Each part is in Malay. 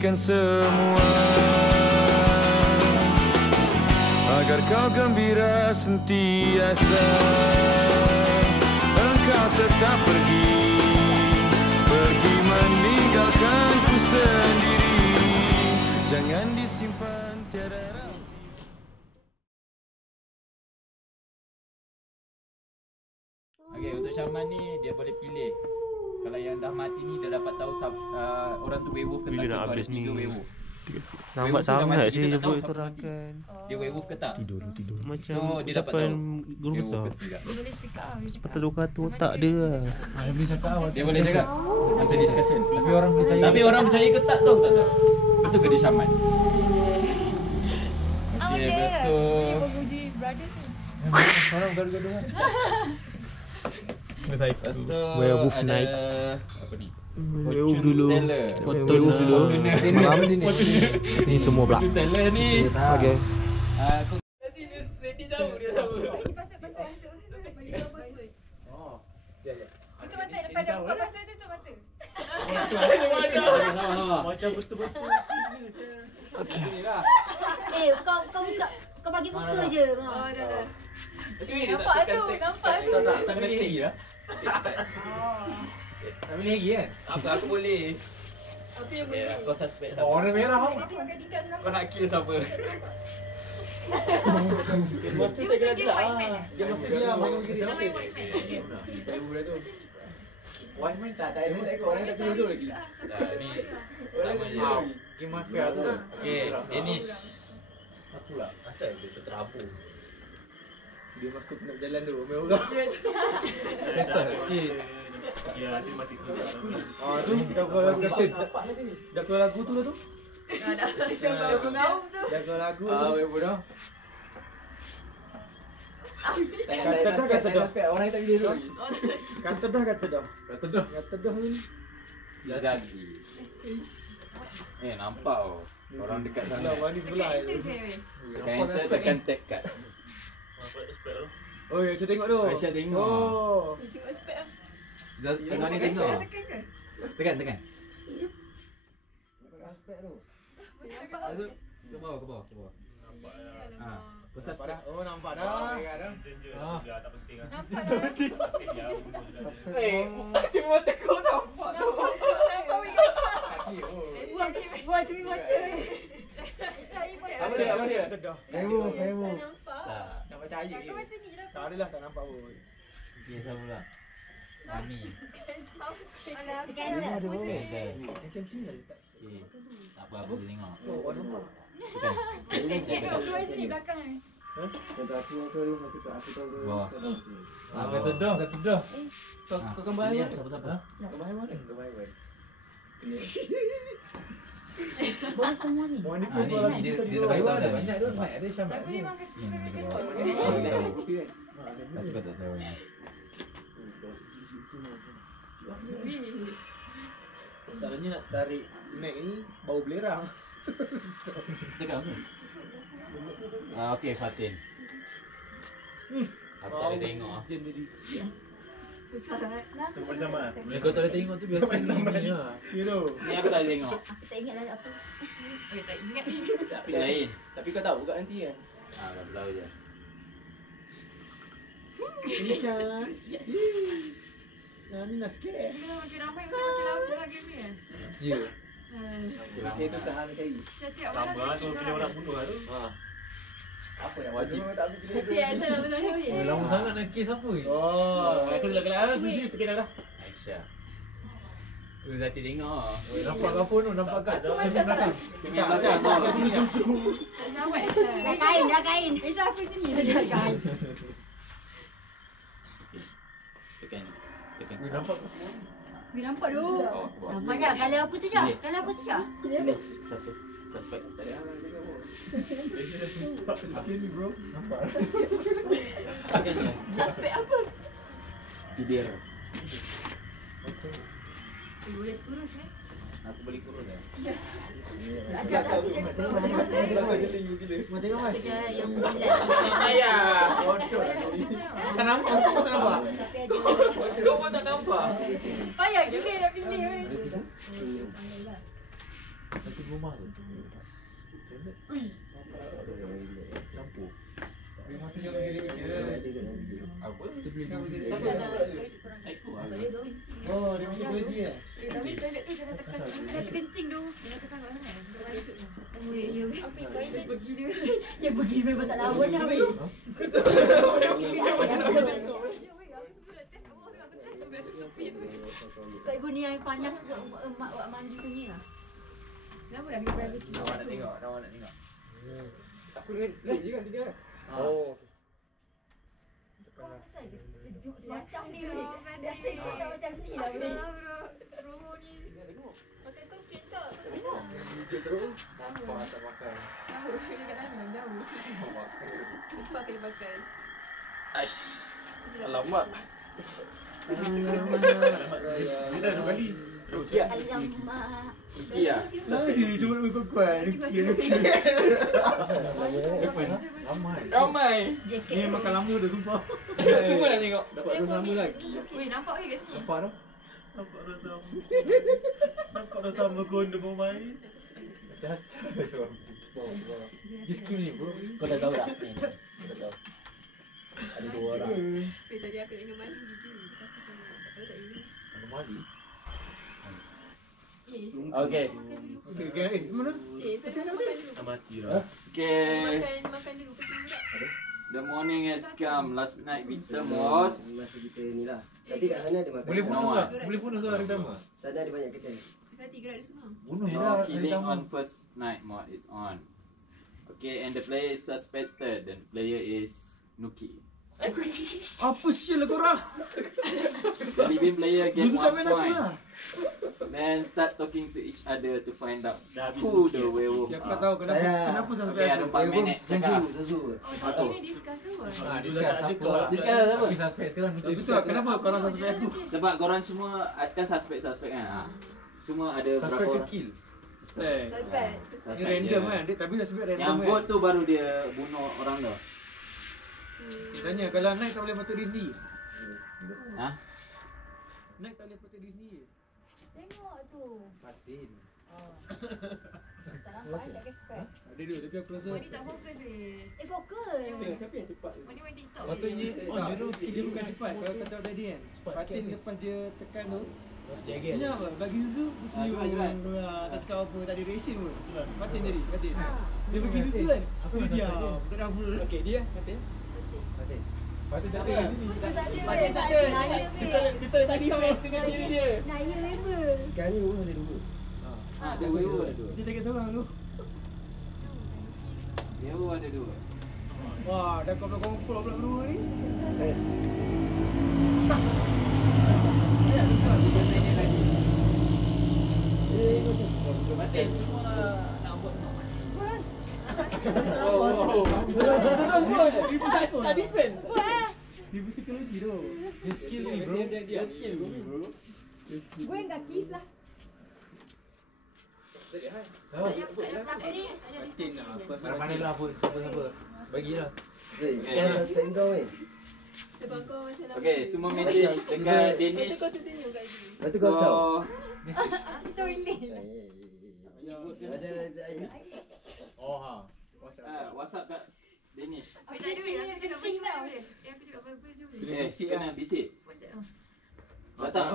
berikan semua agar kau gembira sentiasa. Engkau tetap pergi meninggalkanku sendiri. Jangan disimpan tiada rasa. Okey, untuk Syaman ni dia boleh pilih. Kalau yang dah mati ni dia dapat tahu orang tu werewolf ke tak. Bila nak Ada habis 3 ni? werewolf. Lambat sangat sih dia buat terangkan. Dia werewolf ke tak? Tidur. Macam So, dia dapat ucapan tahu guru besar. werewolf ke tidak. Dia boleh speak up lah. Patut dia kata otak dia lah. Dia boleh cakap awal. Dia boleh cakap masa discussion. Tapi orang percaya ke tak tahu tak tahu. Betul ke dia Syaman? Okey, lepas tu Ini Boguji Brothers ni. Orang gaduh-gaduh kan. lepas tu Werewolf ada night. apa ni? Werewolf dulu. Teller. Werewolf dulu. Malam ni semua pula. Fortune teller ni. Okey. Aku dia tahu dia tahu. Bagi password. Bagi tahu password. Oh. Ya ya. Tutup mata. Lepas dah buka password tu, tutup mata. Macam betul-betul. Kau buka. Kau bagi muka je. Oh, dah. Nampak tu. Tak kena lagi lah. Tak boleh lagi kan? Aku boleh. Apa yang boleh? Kau suspect siapa? Warna merah. Dia tengokkan tingkat kenapa? Kau nak kill siapa? Master tak kena tak. Dia masa dia main begini. White man tak ada orang tak pilih dulu lagi. Dah ni pertamanya game mafia tu. Okey, Danish. Aku lah asal dia terabur. Dia masa nak jalan dulu main orang. Sesat sikit. Ya, nanti mati tu. Tu dah keluar lagu caption. Dah keluar lagu tu dah tu. Dah bergaum tu. Dah keluar lagu. Weh bodoh. Kata dah. Orang tak pilih dulu. Kata dah. Kata dah ni. Zaki. Nampak oh. Orang dekat sana. Dah mandi sebelah. Itu je weh. Tekan tab kat. Oh, saya tengok tu. Aisyah tengok. Oh. Tengok spek lah. Zani tengok. Tekan ke? Tekan. Aspek tu. Ke bawah. Nampak Besar Nampak dah. Oh, nampak dah. Dia tak penting lah. Nampak dah. Ya, bunuh je lah dia. Cuma mata kau nampak tu. Nampak weh kau. Buat cumi mata weh. Apa dia? Kata dah. Nampak. Tak percaya Kau macam ni je lah. Tak adalah tak nampak pun. Okey, sama pula. Mami. Tekan tak? Macam sini dah letak. Okey. Tak apa aku tengok. Oh, nampak. Kau keluar sini belakang ni. Kata aku tahu. Bawah. Kata dah. Kau gambar ayam siapa-siapa? Gambar mana? Gambar mana? Bawa semua ni. Oh, ni Ah, ni dia dah tahu dah. Banyak tu. Ada Syamat. Lagu ni memang kena. Masih kau tak tahu ni. Masalahnya nak tarik neck ni bau belerang. Tekan aku. Okey Fatin. Aku tak boleh tengok. Jen jadi. Susah. Macam sama. Kau tak boleh tengok tu biasa ni lah. You know. Ni aku tak boleh tengok. Aku tak ingat lah apa. Tak ingat. Tapi lain. Tapi kau tahu kat nanti kan? Dah tahu je. Nisha. Nah, ni nak sikit. Makin ramai makin lama lah game ni kan. Ya. Okey tu tahan cari. Setiap Sama malam tu pilih orang bunuh lah tu. Apa yang wajib? Tak ambil pilih Tapi asal lama-lama ni. Oh, lama sangat nak kes apa ni? Oh. Aku dah kelak suji sikit dah. Aisyah. Tu Zati tengok. Nampak kat phone tu, nampak kat cermin belakang. Cermin belakang kau. Nampak dah kain. Isa aku sini dah kain. Tekan. Nampak kat Weh nampak tu. Nampak tak? Kalau aku tu je. Kalau aku tu je. Ni satu. Suspek. Tak ada. sikit ni bro. Nampak. Suspek apa? Bibir. Boleh kurus ni. Aku boleh kurus dah. Ada aku jadi kurus. Mau tengok kan? Kerja yang bilas. Payah. Bodoh. Tak nampak. Kau tak nampak. Kau pun tak nampak. Payah juga nak pilih weh. Macam rumah tu. Campur. Masa yang pergi Malaysia. Apa? Kita beli Psycho lah. Oh, dia masih kerja eh? Tapi toilet tu jangan tekan. Dah terkencing tu. Jangan tekan kat sana. Dia bacuk tu. Oh, ya. Apa yang kain dia pergi dia. Dia pergi memang tak lawan dah weh. Kak guna yang panas mak buat mandi punya lah. Kenapa dah kena privacy? Awak nak tengok. Aku lihat je kan tiga. Oh. Sejuk semacam ni weh. Biasa dia tak macam ni lah weh. Roho ni. Pakai soket tak? Kau tengok. Hijau terus. Apa tak pakai? Tahu dia kat dalam jauh. Sebab kena pakai. Aish. Alamak. Dia dah 2 kali. Alamak. Rukia. Dia cuma lebih kuat. Ramai. Ni makan lama dah sumpah. Semua nak tengok. Dapat dua sama kan? Weh, nampak ke kat sini? Nampak tu? Nampak dah sama. Nampak dah sama konda bermain. Just kill ni bro. Kau dah tahu dah. Ni. Kau dah tahu. Ada 2 orang. Weh, tadi aku nak main gigi ni. Aku macam tak tahu. Anomali. Okay. Okay, mana? Saya nak makan dulu. Dah mati lah. Okay. Makan dulu ke sini tak? The morning has come. Last night victim was. Masa kita ni lah. Tapi kat sana ada makan. Boleh bunuh tak? Boleh bunuh tu hari pertama? Sana ada banyak kedai. Saya 3 ada setengah. Bunuh je no, lah, killing hari on first night mode is on. Okay, and the player is suspected. And the player is Nuki. Apa sial lah korang? The living player get Dulu tak 1 main aku point. lah. Then start talking to each other to find out Dah habis who Nuki the lah. werewolf Ya, aku tak are. tahu kenapa Saya- kenapa sampai Okay, ada aku. 4 minit cakap. Zazu. Oh, tapi ni discuss tu kan? Discuss tak ada apa kau. lah. Discuss apa? Tapi suspek sekarang. Betul lah, kenapa korang sampai aku? Sebab korang semua kan suspek-suspek kan. Semua ada Suspek berapa ke orang. kill? Suspect. Ni random kan? Dia tapi dah suspek random Yang kan? vote tu baru dia bunuh orang tu. Tanya kalau naik tak boleh patut diri sendiri. Ha? Naik tak boleh patut diri sendiri. Tengok tu. Fatin. Tak nampak tak expect. Ada dua tapi aku rasa. Wadi tak fokus weh. Fokus. Siapa yang cepat? Wadi main TikTok. Patutnya Dia bukan cepat. Kalau kata tadi kan. Fatin lepas dia tekan tu. Jaga. Ini apa? Bagi Zuzu cepat. tak tahu apa, tak ada reaction pun. Fatin jadi, Fatin. Ha. Dia bagi Zuzu kan. Aku diam. Tak ada apa. Okey, dia Fatin. Fatin. Fatin tak ada kat sini. Fatin tak ada. Fatin tak ada. Kita tadi dengan diri dia. Naya member. Sekarang ni rumah ada 2. Ha, ada dua. Dia tak seorang tu. Dia ada 2. Wah, dah kau kumpul pula dua ni. Fatin semua nak buat. Tak defend. Buat. Dia psikologi tu. Dia skill ni bro. Dia skill bro. Gue enggak kisah. Siapa ni? Fatin lah. Aku rasa Mana lah vote siapa-siapa. Bagilah. Kau suspend kau kan? Sebab kau macam nak. Okay, semua message dekat Danish. Kau sesenyum kat sini. Lepas tu kau caw. Sorry ni. Oh ha. WhatsApp kat Danish. Aku tak ada aku cakap macam mana boleh? Aku cakap apa je boleh. Kena bisik. Pun tak. Tak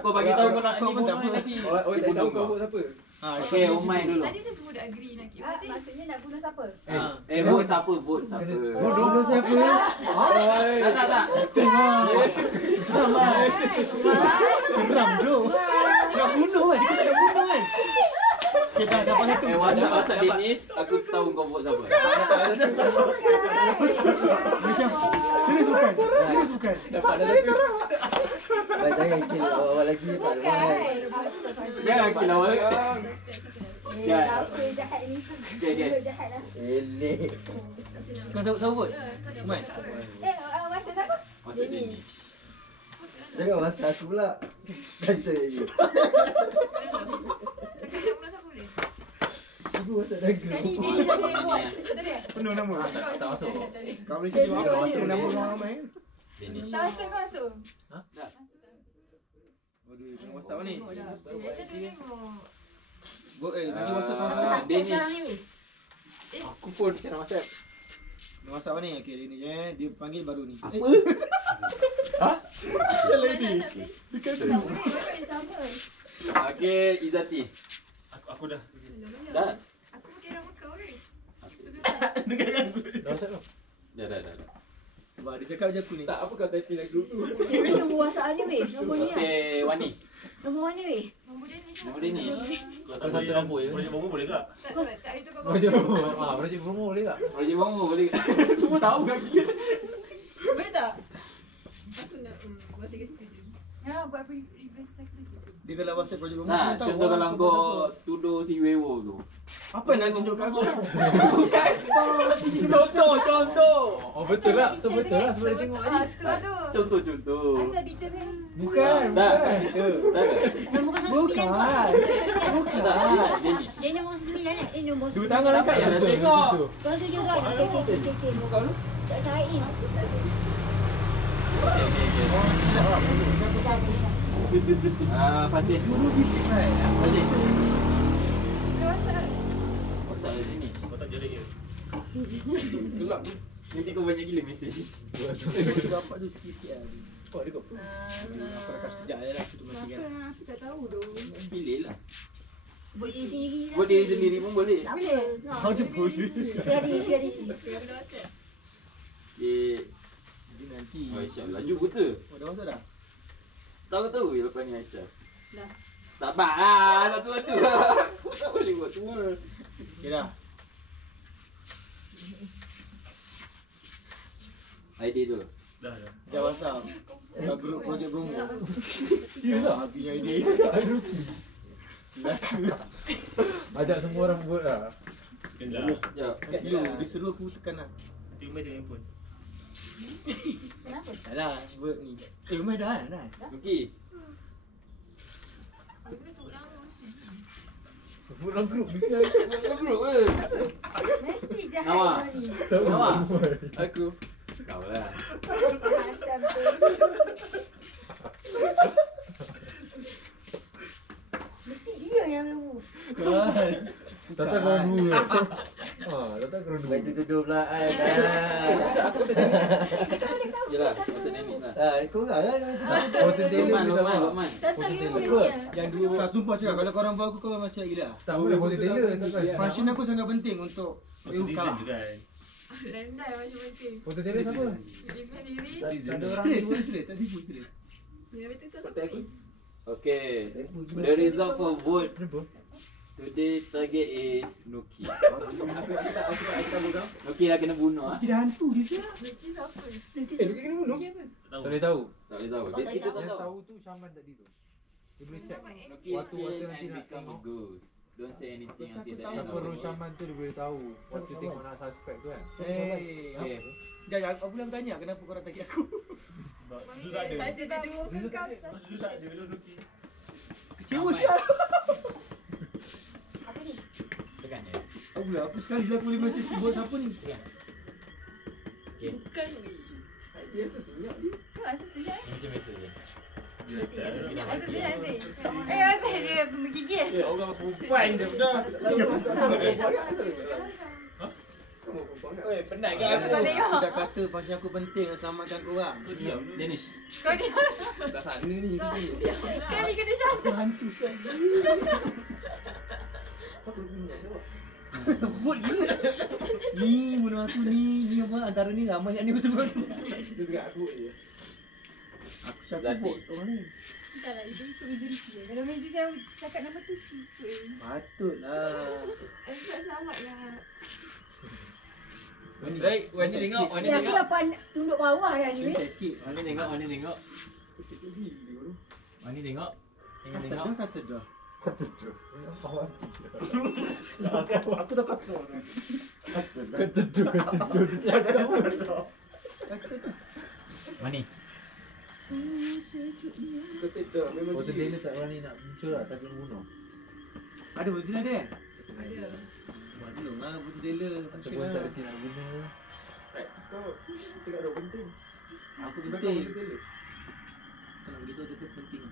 kau bagi tahu kau nak ni bunuh ni nanti. tak tahu kau vote siapa. Okay, Umay dulu. Tadi saya semua dah agree nak keep. Maksudnya nak bunuh siapa? Vote siapa? Vote siapa? Bodoh siapa? Tak. Seram bro. Nak bunuh kan? Kita nak bunuh kan? Kita dapat satu. WhatsApp Danish, aku tahu kau vote siapa. Macam serius bukan. Dapat satu. Jangan kill awal lagi Pak Luan. Jangan kill awal. Apa jahat ni? Okay. Jahat lah. Elek. Kau siapa vote? Umay. Macam siapa? WhatsApp Danish. Jangan masa aku pula. Kata je. Cakap nak bunuh siapa boleh? Ibu masak dagu. Tadi dia jadi voice. Tadi Penuh nama. Tak masuk. Kau boleh cakap apa ni? Nama orang ramai. Danish. tak masuk kau masuk. Tak. Waduh, kena WhatsApp ni. Kita tengok. Nanti WhatsApp Siapa sama-sama. suspect sekarang ni weh? Aku pun cara WhatsApp. Dia WhatsApp ni. Okay, dia ni dia panggil baru ni. Apa? Salah ini. Okey, Izzati. Aku dah. Dah. Aku pakai nama kau ke? Dah WhatsApp tu. Dah. Sebab dia cakap je aku ni. Tak, apa kau typing lagi dulu? Dia nak nombor WhatsApp ni weh. Nombor ni lah. Okey, Wani. Nombor mana weh? Nombor dia ni Nombor dia ni. Kau satu nombor je. Projek bangun boleh tak? Tak hari tu kau Projek promo. Projek promo boleh tak? Projek Bangun boleh. Semua tahu kan kita. boleh tak? Aku nak bahasa ke situ je. Ya, buat reverse psychology. Dia kalau WhatsApp projek bangun Nah, semua tahu. contoh kalau orang kau siapa. tuduh si Wewo tu. Apa nak tunjuk kat aku? Bukan. Contoh. Oh betul lah. So betul lah sebab dia tengok tadi. Tu. Contoh. Asal Beatles ni. Bukan. Dah. Ya. Dah. Nombor 09 tu. Dah. Dia ni. Dia nombor 9 ni. Dia nombor 9. Dua tangan angkat. Ya, dah tengok. Kau tu je kan? Okay. Kau lu? Tak cari ni. Fatih. Dulu bisik kan. Fatih. WhatsApp. WhatsApp dia ni. Kau tak jerit ke? Gelap tu. Nanti kau banyak gila mesej. Aku dapat tu sikit-sikit lah. Oh, dia kau. Aku rekas sekejap je lah. Aku tu mati kan. Aku tak tahu tu. Pilih lah. Buat diri sendiri lah. Buat diri sendiri pun boleh. Tak apa. Kau tu boleh. Sekali. Dia ada WhatsApp. Dia nanti. Aisyah laju betul. Oh, dah WhatsApp dah? Tahu je lepas ni Aisyah. Dah. Sabarlah satu-satu. Tak boleh buat semua. Okay dah. ID tu. Dah. Dah WhatsApp. Dah grup projek promo. Serius lah. Habis idea. Ajak semua orang buat lah. Kendak. Sekejap. Dulu dia suruh aku tekan lah. Tiba dia handphone. Kenapa? Dah lah sebut ni. Umar dah kan? Okey. Aku dah sebut nama mesti. Buat dalam grup mesti Group ke? Mesti jahat Nawa. kau ni. Nawa. Aku. Kau lah. Asam tu. Mesti dia yang remove. Kan. Datang korang dua. Datang korang dua. Baik tu tuduh pula kan. Yelah, pasal Dennis lah. Kau orang kan. Oh, tu Taylor Lokman. Datang Foto dia Taylor. boleh Yang dua tak sumpah cakap kalau korang buat aku kau masih gila. Tak boleh foto Taylor. Function aku sangat penting untuk Kau citizen kalah. juga kan? Landai macam penting. Foto Taylor siapa? Defend diri. Ada orang Serius tak tipu serius. Dia betul kau Kata tak aku. Okay. The result for vote Kenapa? today target is Nuki. Aku tak buka. Nuki dah kena bunuh ah. Kira hantu dia siapa? Nuki siapa? Dia kena bunuh. Nuki apa? Tak tahu. Tak boleh tahu. Tak boleh tahu. Dia kita tak Yang tahu. tahu tu Syaman tadi tu. Dia boleh check. Nuki Waktu-waktu kill nanti and nak become a tengok. ghost. Don't say anything until the end Siapa of the roh vote. Syaman tu dia boleh tahu. Waktu tengok nak suspect tu kan. Okay. Jangan aku belum tanya kenapa korang tagih aku. Sebab Zul tak ada. Tadi dia tengok kau Zul tak ada. Zul Nuki. Kecewa sial. Apa ni? Tekan je. Aku pula apa sekali lah aku boleh mesej sebut siapa ni. Tekan. Okay. Bukan weh. Dia rasa senyap dia. Kau rasa senyap? Macam biasa je. Mesti rasa senyap. Rasa senyap nanti. Rasa dia menggigil. Orang perempuan je dah. Oi, penat ke Aku tak tengok. Aku dah kata function aku penting nak selamatkan korang. Kau diam dulu. Dennis. Kau ni. Tak sana ni. Sekali kena syat. Aku hantu sial. Vote gila. Ni bunuh aku ni apa antara ni ramai yang ni aku sebut. Dia dekat aku je. Aku siapa Zati. vote orang ni. Tak lah, dia ikut majoriti je. Kalau majoriti yang cakap nama tu, ikut. Patutlah. Aku tak selamat lah. Baik, Wani tengok, Wani Aku tengok. dapat tunduk bawah yang ni. Pintai sikit. Wani tengok, Wani tengok. Wani tengok. Tengok tengok. Kata dah. Aku tak kata. Wani. Kata dah. Memang Foto Taylor tak berani nak muncul lah. Takut bunuh. ada betul ada kan? Ada. Buat dulu lah betul Taylor. Ataupun tak reti nak bunuh. Aku penting. Tenang, gitu tu penting.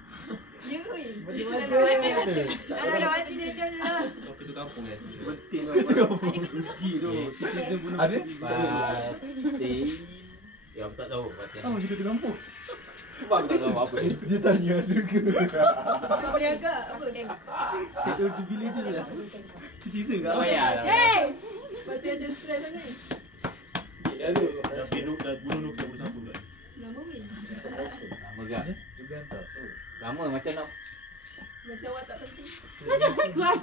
Ya oi. Macam-macam. Ada mati dia lah. Kau ketua kampung kan? Betul lah. Pergi tu. Citizen bunuh. Ada? Pati. Ya, aku tak tahu pati. Ah, macam ketua kampung. Sebab aku tak tahu apa. Dia tanya ada ke? Kau boleh agak apa kan? Ketua the villager lah. Citizen kat. Tak payah lah. Hey! Mati macam stress kan ni. Ya tu. Dah bunuh kita boleh sapu kan? Lama weh. Lama gak? Dia berantem. Lama macam nak. Macam awak tak penting. Macam kuat.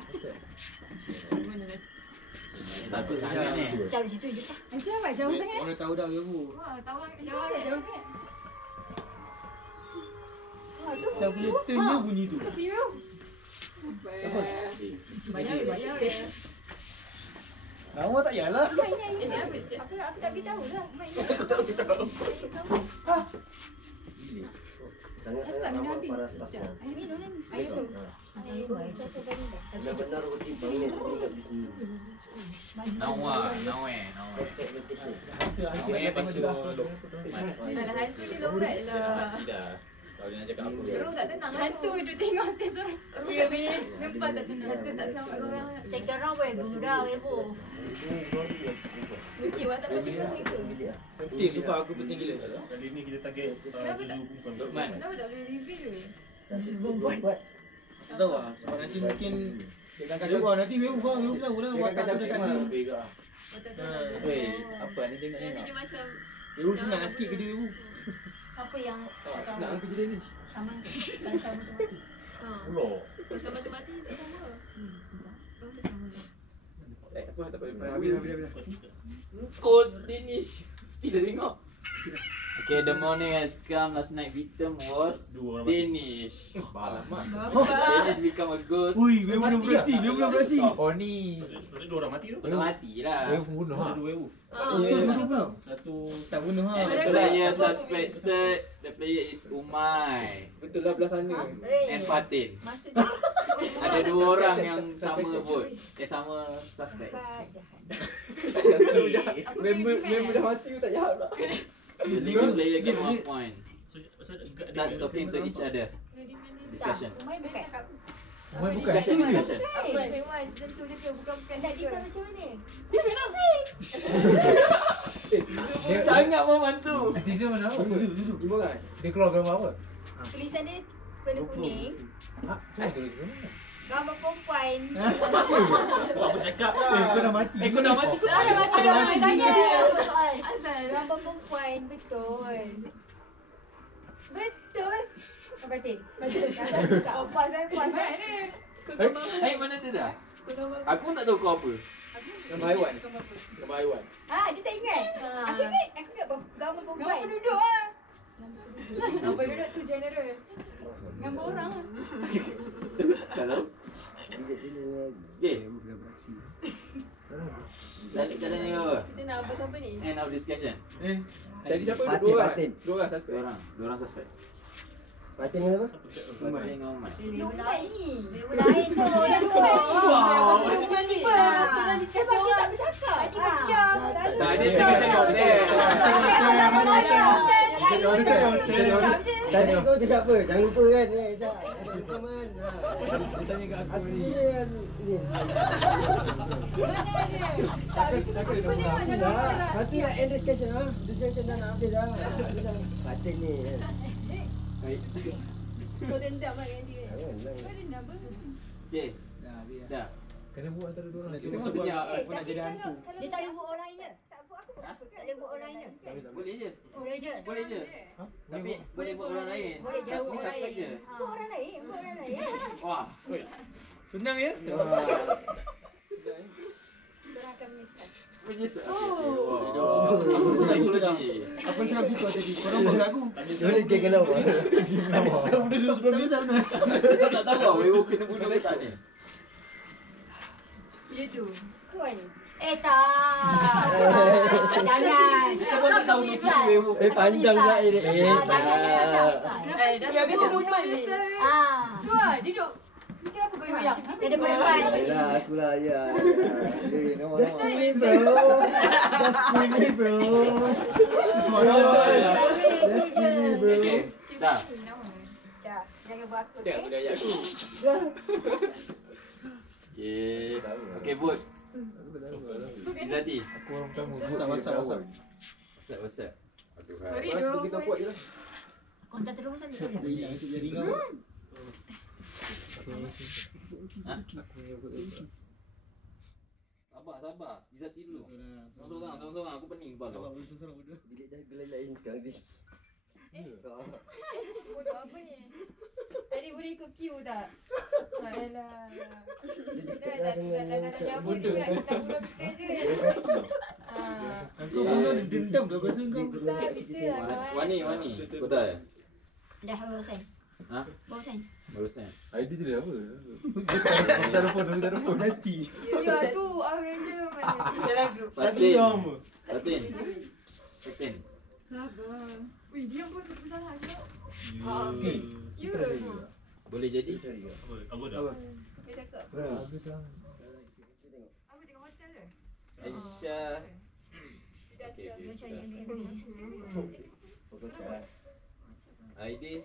Takut sangat ni. Cari situ je lah. Aisyah buat jauh sangat. Orang tahu dah ibu. Wah, tahu jauh sangat. Wah, tu. Saya punya turn dia bunyi tu. View. Bayar ya. Nama tak yalah. Aku tak beritahu lah. Sangat-sangat ramah para stafnya. Air minum ni. Air tu. Air tu. Benar-benar rutin bangunan meningkat di sini. Nawa. Perfect location. Nawa lepas tu. Alah, hantu dia lewat lah. Tidak. Kau dia nak cakap apa? Terus tak tenang. Hantu duduk tengok saya seorang. Biar sempat tak tenang. Hantu tak selamat orang. Sektor orang boleh budak webo. Mungkin awak tak penting ke? Penting sebab aku penting gila. Kali ni kita target tujuh bukan. Lukman. Kenapa tak boleh reveal ke? Buat. Tak tahu lah. Sebab nanti mungkin dia buat nanti wewu tahu lah. Awak tak dekat dia. Weh, apa ni tengok Nanti tengok. dia macam Wewu senang sikit kerja wewu. Siapa yang Senang kerja dia ni. sama dan sama tu mati? Pulau. Kalau mati-mati tak sama. Kau tu sama. Apa siapa ni? Habis. Kod Danish. Still tengok. Okay, the morning has come. Last night victim was Dua orang mati. Danish. Alamak. Bapa. Danish become a ghost. Ui, wewu belum beraksi. Oh ni. Sebenarnya dua orang mati tu. Belum mati lah. Dia pembunuh ha. Ada dua ewu. Itu duduk kau. Satu Tak bunuh ha. And the player suspected. The player is Umay Betul lah belah sana. and Fatin. Masa dia Ada dua orang yang sama vote. Sama suspect. jahat. Member dah mati tu tak jahat pula. The new player get 1 point. Start Start talking to each other. Discussion. Umai bukan. Bukan. Discussion. Apa memang tentu je bukan Tak dia macam mana? Sangat membantu. Citizen mana? Duduk. Lima kan? Dia keluar gambar apa? Tulisan dia warna kuning. Ha? Saya tulis mana? Gambar perempuan. Apa cakap Kau dah mati. Kau dah mati. Dah mati dah mati tanya. Asal gambar perempuan betul. Betul. Apa betul? Betul. Oh, pas pas mana? Kau gambar. Mana dia dah? Kau gambar. Aku pun tak tahu kau apa. Gambar haiwan. Gambar haiwan. Ah, dia tak ingat. Aku ingat gambar perempuan. Gambar penduduk ah. Gambar penduduk tu general. Gambar orang. Tak tahu. Okay. Tadi caranya apa? Kita nak apa siapa ni? End of discussion. Tadi siapa? Fatin, Dua orang. Fatin. Dua orang suspect. Dua orang suspect. Fatin ni apa? Fatin dengan Umay. Lupa ini. Lain tu. Yang tu. Wow. Bukan ni. Sebab kita tak bercakap. Lagi berdiam. Tak ada tengok hotel. Tadi kau cakap apa? Jangan lupa kan? Cak. Lupa man. Dia tanya kat aku Aku ni. ni kan. Ni. Dah. Nanti nak end discussion ah. Discussion dah nak habis dah. Fatin ni kan. Kau dendam kan dia. Jangan. Kau dendam apa? Okay. Dah, biar. Dah. Kena buat antara dua orang. Semua senyap. Aku nak jadi hantu. Dia tak boleh buat orang lain ke? Tak buat aku buat apa? Tak boleh buat orang lain ke? Boleh je. Boleh je. Boleh je. Tapi boleh buat orang lain. Boleh je buat Ni orang suspect je. lain. Buat orang lain. Buat orang lain. Wah. Senang ya? Diorang akan menyesal. Menyesal. Oh. Psikologi. Apa yang cakap gitu tadi? Korang buat kat aku. Boleh dia kena apa? Saya udah dulu sebelum ni sana. Kau tak tahu lah Wewo kena bunuh ke tak ni? Ya tu. Kau ni. Tak. Jangan. Kau pun tak tahu ni si Wewo. Panjang pula ni. Dah biasa bunuh ni. Ah. Tu lah, dia duduk. Ni kenapa kau goyang? Dia perempuan. Yalah, aku lah ya. Just kill me bro. Just kill me bro. Just kill me bro. Okay. Dah. Jangan buat aku. Jangan berdaya aku. Okay. Okay, vote. Izzati. Aku orang pertama. WhatsApp. Sorry Kita doh. kita buat je lah. Kau tak terus saja. Itu jadi kau. Sabar. Izzati dulu. Sorang. Aku pening kepala. Bilik dah gelai lain sekarang ni. Bodoh apa ni? Tadi boleh ikut queue tak? Alah. Dah nyamuk juga. Kita bunuh kita je. Kau bunuh dia dendam dah pasal kau. Tak, kita lah. Wani. Kau dah? Dah bosan. Ha? Bosan. Barusan. ID tu dia apa? Telefon. Hati. Ya tu, random mana. Dalam grup. Fatin. Sabar. Wih, dia pun satu salah juga. Ya. Boleh jadi? Aku dah. Kau cakap. Habis lah. Apa tengok hotel ke? Aisyah. Sudah. Macam ni. Aidi.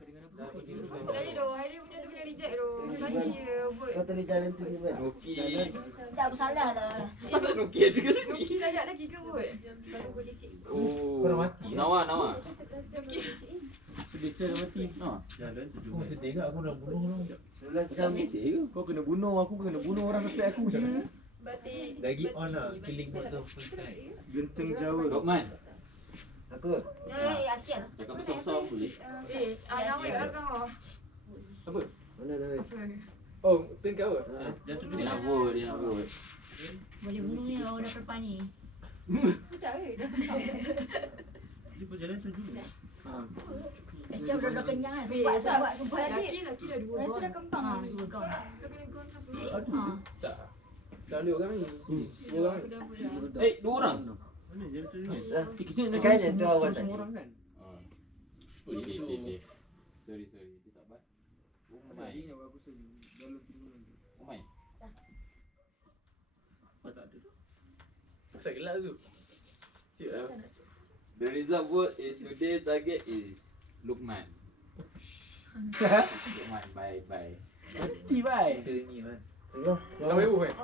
Tadi doh, hari punya tu kena reject doh. Sekali je buat. Kau tadi jalan tu kan? Nuki. Tak bersalah dah. Masa Nuki ada kat sini? Nuki tajak lagi ke buat? Baru boleh cek. Oh. Korang mati Nawa. Desa dah mati. Jalan tu Aku sedih kat aku dah bunuh orang. 11 jam. Kau kena bunuh aku kena bunuh orang suspek aku je. Batik. Lagi on lah killing bot tu first time. Genteng Jawa. Lokman. Aku. Ya, Asia. Cakap besar-besar boleh. Nama dia kau. Apa? Mana dah weh? Oh, turn kau. Jatuh Dia nak vote. Boleh bunuhnya kalau dah depan ni. Tak ke? Dia pun jalan tu juga. Macam dah kenyang kan. Sumpah. Laki dah dua Rasa gol. dah kembang. Dua kau. So kena gol apa? Tak. Dah ada orang ni. Dua orang. Eh, 2 orang. Mana jalan tu juga? Kita nak Kan yang tu awal tadi. semua orang kan. Sorry. Dia tak bat. Umai. Aku setuju. Dalam film ni. Umai. Apa tak ada tu? Pasal gelap tu. Siap lah. The result vote is today target is Lukman. Lukman, bye. Mati bai. Kita ni kan. Allah. Bukan webu kan?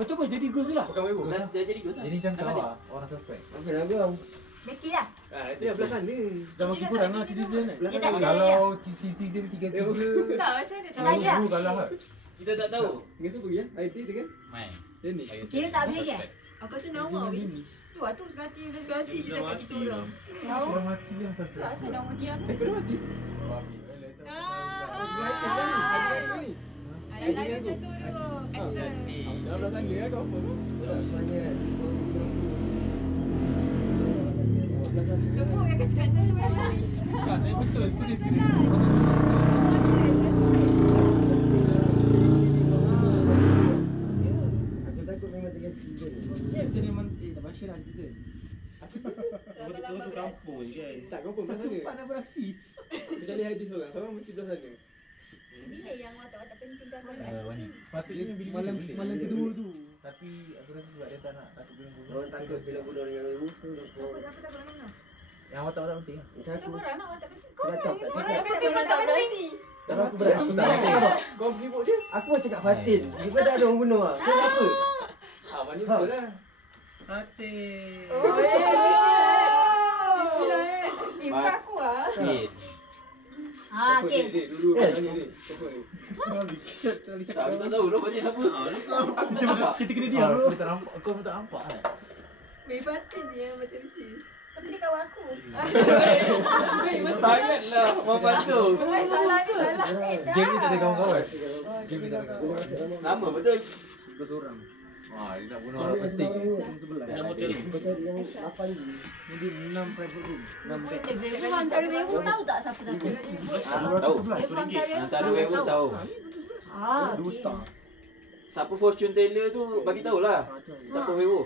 Betul apa jadi ghost lah. Bukan webu. Dah jadi ghost lah. Jadi macam kau lah. Orang suspek. Apa nak bilang? Beki dah. Itu yang belakang dia. Dah makin kurang lah citizen kan. Dia tak ada. Kalau season 3 Tak, macam mana Tak ada. dulu kalah kan. Kita tak tahu. Dengan siapa ya? ID dengan Mai. Dennis. Kira tak boleh ke? Aku rasa nama weh. Tu lah tu sekali je dekat kita orang. Tahu? Orang mati yang suspek. Tak asal nama dia. Kau dah mati? Ada lagi satu tu. Actor. Dalam belakang dia kau apa? Tak sebenarnya kan. Semua yang kecil satu Tak, betul. Serius. Aku takut memang dengan season ni. Ya, jadi memang dah baca lah citizen. Betul tu kampung kan? Tak kau pun pasal sempat nak beraksi. Sekali hadis orang, seorang mesti belah sana. Bila yang watak-watak penting kan Wani. Patutnya bila Malam kedua tu. Tapi aku rasa sebab dia tak nak takut kena bunuh. Orang takut bila bunuh dengan musuh. Siapa takut nak mana? Yang watak-watak penting lah. Macam So aku. korang nak watak penting. Kau tak Korang cakap. yang penting watak penting. Kalau aku berhasil. Kau pergi buat dia. Aku mau cakap Fatin. Tiba dah ada orang bunuh ah. So apa? Ni betul lah. Sate. Oh, bukan aku ah. Kid. okey. Dulu tanya ni. Siapa ni? Tak, aku tak tahu dah baca apa. Kita kena diam. Kau tak nampak. Kau pun tak nampak kan? Fatin je yang macam sis. Tapi dia kawan aku. Sangatlah membantu. Salah ni salah. Game ni tak ada kawan-kawan. Game ni tak ada kawan. Nama betul. 12 orang. Wah, dia nak bunuh orang penting. Yang sebelah. Nama dia Kau cari yang 8 je. Jadi 6 private room. 6 bed. Webu antara Webu tahu tak siapa-siapa? Tahu. Webu antara Antara Webu tahu. Dua star. Siapa fortune teller tu bagi tahulah. Siapa Webu?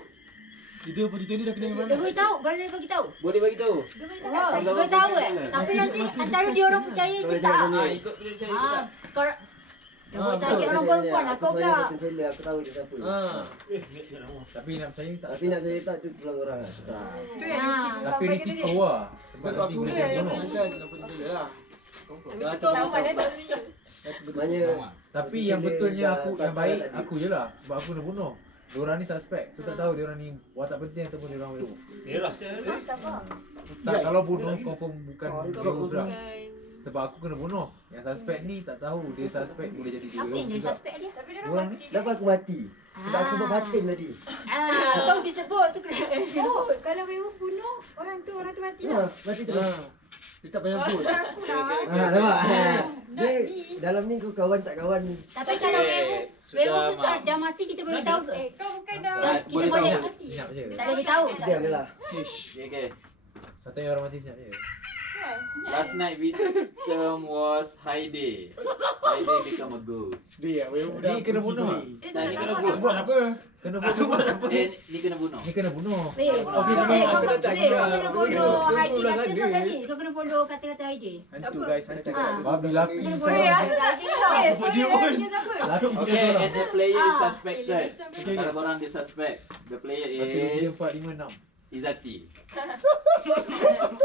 Dia fortune teller dah kena yang Dia mana? boleh tahu, boleh bagi tahu. Boleh bagi tahu. Dia boleh cakap saya boleh tahu Tapi nanti antara dia orang percaya ke tak? Ikut dia cari kita. Kau dia boleh target orang perempuan lah kau pula. Aku sebenarnya aku tahu dia siapa. Tapi nak percaya tak? Tapi nak percaya tak tu tulang orang lah. Tak. Tu yang Tapi risiko lah. Sebab nanti Aku boleh yang bunuh. bukan fortune teller lah. Tapi yang betulnya aku yang baik aku je lah. Sebab aku kena bunuh. Diorang ni suspek. So tak tahu diorang ni watak penting ataupun diorang werewolf. Yalah, saya Tak, kalau bunuh confirm bukan werewolf lah. Sebab aku kena bunuh. Yang suspek ni tak tahu dia suspek boleh jadi dia Apa yang werewolf dia juga. suspek dia? Tapi dia Orang ni Kenapa aku mati? Sebab aku sebab Fatin tadi. Kau disebut tu kena. Oh, kalau werewolf bunuh orang tu mati Ya, lah. mati tu. Dia tak payah vote. Aku lah. Nampak? Dia dalam ni kau kawan tak kawan. Tapi kalau werewolf tu dah mati kita boleh tahu ke? Kau bukan dah Kita boleh senyap je. tak boleh tahu. Diam je lah. Okay. Katanya orang mati senyap je. Last night Vita's term was Haide. Haide become a ghost. Dia werewolf Ni kena bunuh. Tak, ni kena bunuh. buat apa? Kena bunuh. Ni kena bunuh. Ni kena bunuh. Weh, kau kena follow Heidi kata Haidi. kau tadi. Kau kena follow kata-kata Heidi. Hantu guys, hantu. Babi laki. Kena seorang. follow kata-kata Heidi. sorry dengan siapa? Laki Okay, seorang. and the player is Ah, suspected. Kalau korang dia suspect. The player Laki 3, is 4, 5, 6. Izati.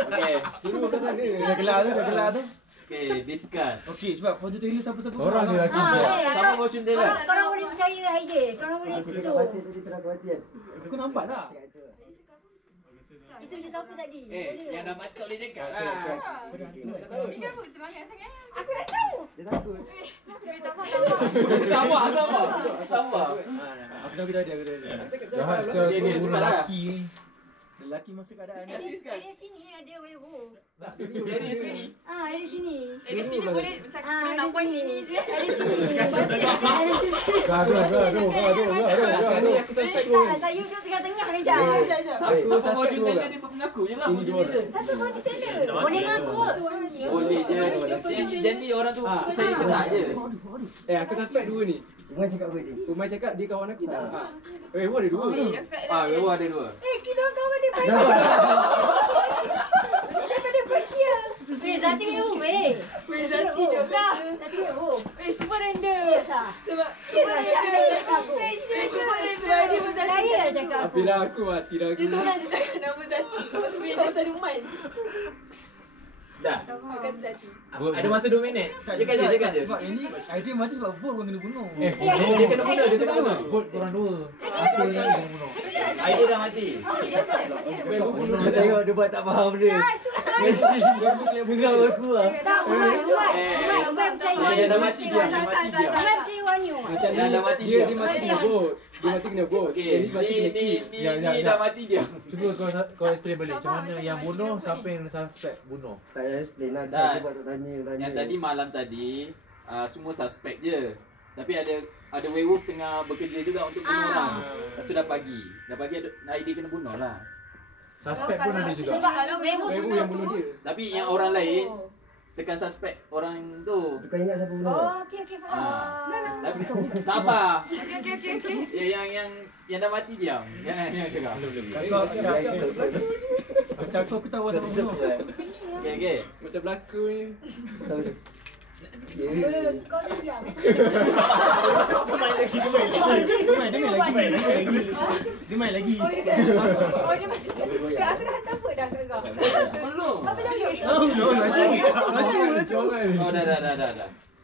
Okay. Suruh kat sana. Dah gelar tu. Okay, discuss. Okey, sebab fortune teller siapa-siapa Seorang je laki. Ah, je. Siapa fortune teller? Korang boleh percaya Heidi. Korang boleh Aku itu. cakap Fatin tadi terang aku Fatin. Aku nampak tak? Itu dia siapa tadi? Yang dah mati tak boleh cakap lah. Ni kenapa semangat sangat? Aku dah tahu. Dia takut. Tak faham. Sabar. Aku tahu dia. Jahat Okay, seorang cepat bunuh lah. laki ni. Lelaki masa keadaan ni. Dari sini ada werewolf. Dari sini. Dari sini. Dari sini boleh macam kena nak point sini je. Dari sini. Dari sini. Sekarang ni aku suspect tu. Tak, you duduk tengah-tengah ni jap. Siapa fortune teller dia mengaku je lah fortune teller. Siapa kau di tender? Boleh mengaku. Boleh je. Jadi orang tu percaya ke tak je. Aku suspect dua ni. Umar cakap apa dia? Umar cakap dia kawan aku tak? Werewolf ada dua. Werewolf ada dua. Kita orang kawan daripada Persia. Zati werewolf Weh, Zati je lah. Zati werewolf. Super random. Serius ah? Sebab Serius super ah? random. Cakap aku. Super random. Dia pun Zati. Saya dah cakap aku. Tapi dah aku mati dah Dia seorang je cakap nama Zati. Lepas tu cakap pasal Luman. Dah. Makan Zati. Ada masa 2 minit. Cakap je. Sebab ini idea mati sebab vote pun kena bunuh. Dia kena bunuh, dia kena bunuh. Vote korang dua. Aku yang kena bunuh. Idea dah mati. Kau tengok dia buat tak faham dia. Geram aku lah. Tak, Umar percaya. Dia dah mati diam, dia mati diam. Umar percaya Wanyu. Macam Dah ni mati dia dia. mati kena vote. Dia mati kena vote. Okey, Ini mati kena kill. ni dah mati dia. Cuba kau explain balik. Macam mana yang bunuh, siapa yang suspect bunuh? Tak payah explain lah. Dah. Dia buat tak tanya. Yang tadi malam tadi semua suspek je. Tapi ada werewolf tengah bekerja juga untuk bunuh orang. Lepas tu dah pagi ada idea kena bunuh lah. Suspect pun ada juga. Sebab werewolf Werewolf yang bunuh dia. Tapi yang orang lain tekan suspek orang tu. Kau ingat siapa bunuh? Oh, okey faham. Tapi tak apa. Okey. Yang dah mati diam. Jangan cakap. Macam aku tahu siapa bunuh. Okey. Macam berlaku ni. Kau dah diam. Dia main lagi. Oh, dia macam aku dah hantar apa dah kat kau. Belum. Apa dah dia? Oh dah.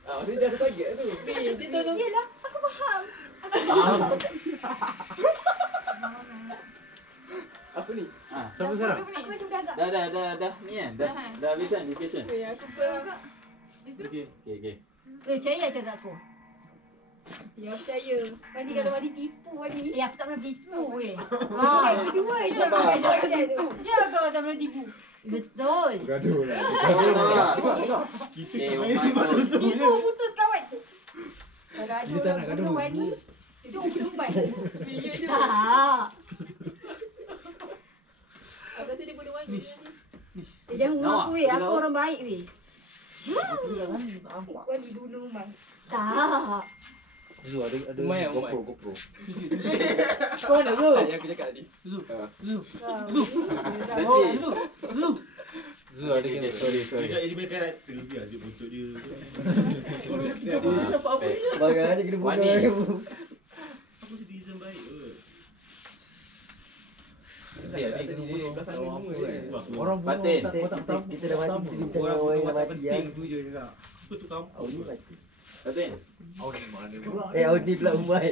Maksudnya dia ada target tu. Dia tolong. Yelah, aku faham. Apa ni? Siapa sekarang? Aku macam dah agak. Dah ni kan. Dah habis kan discussion. Aku pun. Okey. Percaya cakap aku. Ya, percaya. Wani kalau Wani tipu Wani. Aku tak pernah tipu weh. Kedua je. Sabar. Ya, kau tak boleh tipu. Betul. Gaduh lah. Okay, Omar tu. Tipu putus kawan. Kalau ada Kita tak orang nak gaduh. bunuh Wani, itu umpat. Bila dia. Tak. Aku rasa dia boleh wani. Dia jangan bunuh aku weh. Aku Awak, orang baik weh. Wani bunuh Man. Tak. Zu ada Lumayan, GoPro. Kau mana tu? Yang aku cakap tadi. Zu ada game. Sorry. Dia jadi main karakter dia ajuk untuk dia. Sebagai dia kena Wani. bunuh. Aku citizen baik ke? Saya ni kena bunuh belakang ni semua kan. Orang bunuh Batin. tak tahu. Kita dah mati, kita bincang dengan orang yang mati ya. tu je cakap. Apa tu kamu? Audi mati. Batin. Oh ni mana pula. Audi pula Umai.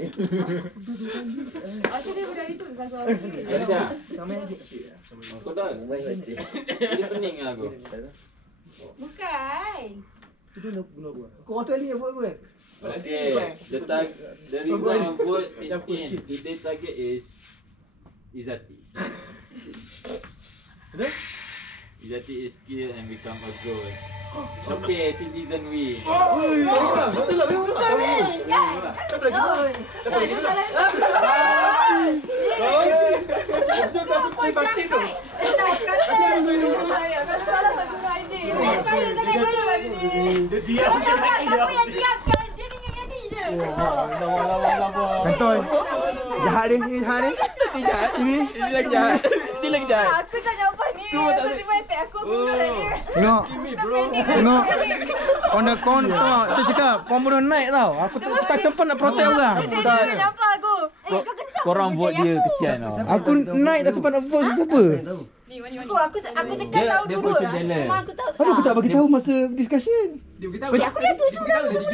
Asal dia budak itu satu Aisyah, Sama lagi. kau dah. Umai mati. Dia pening lah aku. Bukan. Tu tu nak bunuh gua. Kau waktu ni buat gua. Okay, the reason of vote is in. Today's target is Izzati. Betul? Izzati is kill and become a ghost. Okay, citizen win. Betul lah. Betul tak betul vaksin tu. Dia diam je lagi dia. Siapa yang diamkan? Dia dengan yang ni je. Kantoi. Jahat dia ni, jahat ni. Ini lagi jahat. Ini lagi jahat. Aku tak jawab ni. Tiba-tiba attack aku bunuh dah dia. Tengok. Tengok. Kau tu cakap kau bunuh naik tau. Aku tak cepat nak protect orang. Dia nampak aku. Korang vote dia kesian tau. Aku naik tak cepat nak vote siapa. Ni mani. Aku tekan tahu dulu lah. Memang aku tahu. Apa aku tak bagi tahu masa discussion? Dia beritahu. Aku dah tu.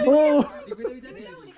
Oh. Dia beritahu.